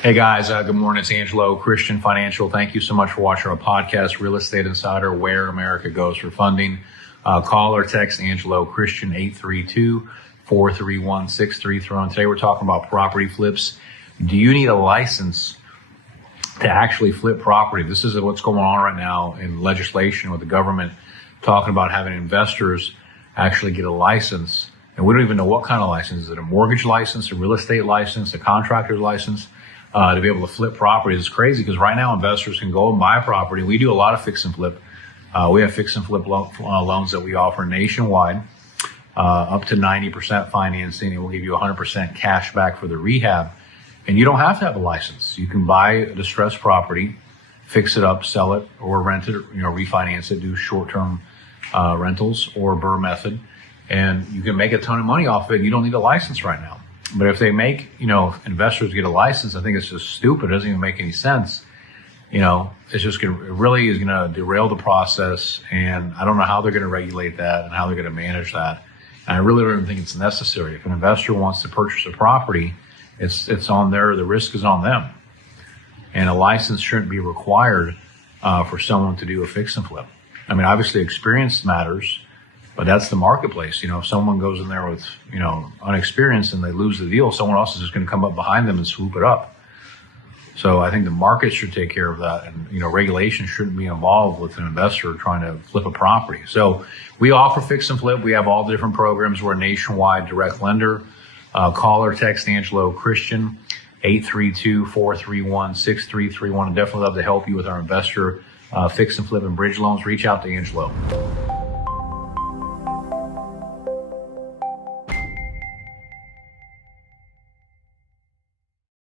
Hey guys, good morning. It's Angelo Christian Financial. Thank you so much for watching our podcast, Real Estate Insider, Where America Goes for Funding. Call or text Angelo Christian 832-431-6331. Today we're talking about property flips. Do you need a license to actually flip property? This is what's going on right now in legislation with the government talking about having investors actually get a license. And we don't even know what kind of license. Is it a mortgage license, a real estate license, a contractor's license? To be able to flip property. It's crazy because right now investors can go and buy property. We do a lot of fix and flip. We have fix and flip loans that we offer nationwide, up to 90% financing, and we'll give you 100% cash back for the rehab. And you don't have to have a license. You can buy a distressed property, fix it up, sell it, or rent it, refinance it, do short-term rentals or BRRRR method, and you can make a ton of money off of it. You don't need a license right now. But if they make, investors get a license, I think it's just stupid. It doesn't even make any sense. It's just it really is going to derail the process. And I don't know how they're going to regulate that and how they're going to manage that. And I really don't even think it's necessary. If an investor wants to purchase a property, it's on the risk is on them. And a license shouldn't be required for someone to do a fix and flip. I mean, obviously experience matters. But that's the marketplace. If someone goes in there with, unexperienced and they lose the deal, someone else is just going to come up behind them and swoop it up. So I think the market should take care of that. And, regulation shouldn't be involved with an investor trying to flip a property. So we offer fix and flip. We have all the different programs. We're a nationwide direct lender. Call or text Angelo Christian, 832-431-6331. I'd definitely love to help you with our investor fix and flip and bridge loans. Reach out to Angelo.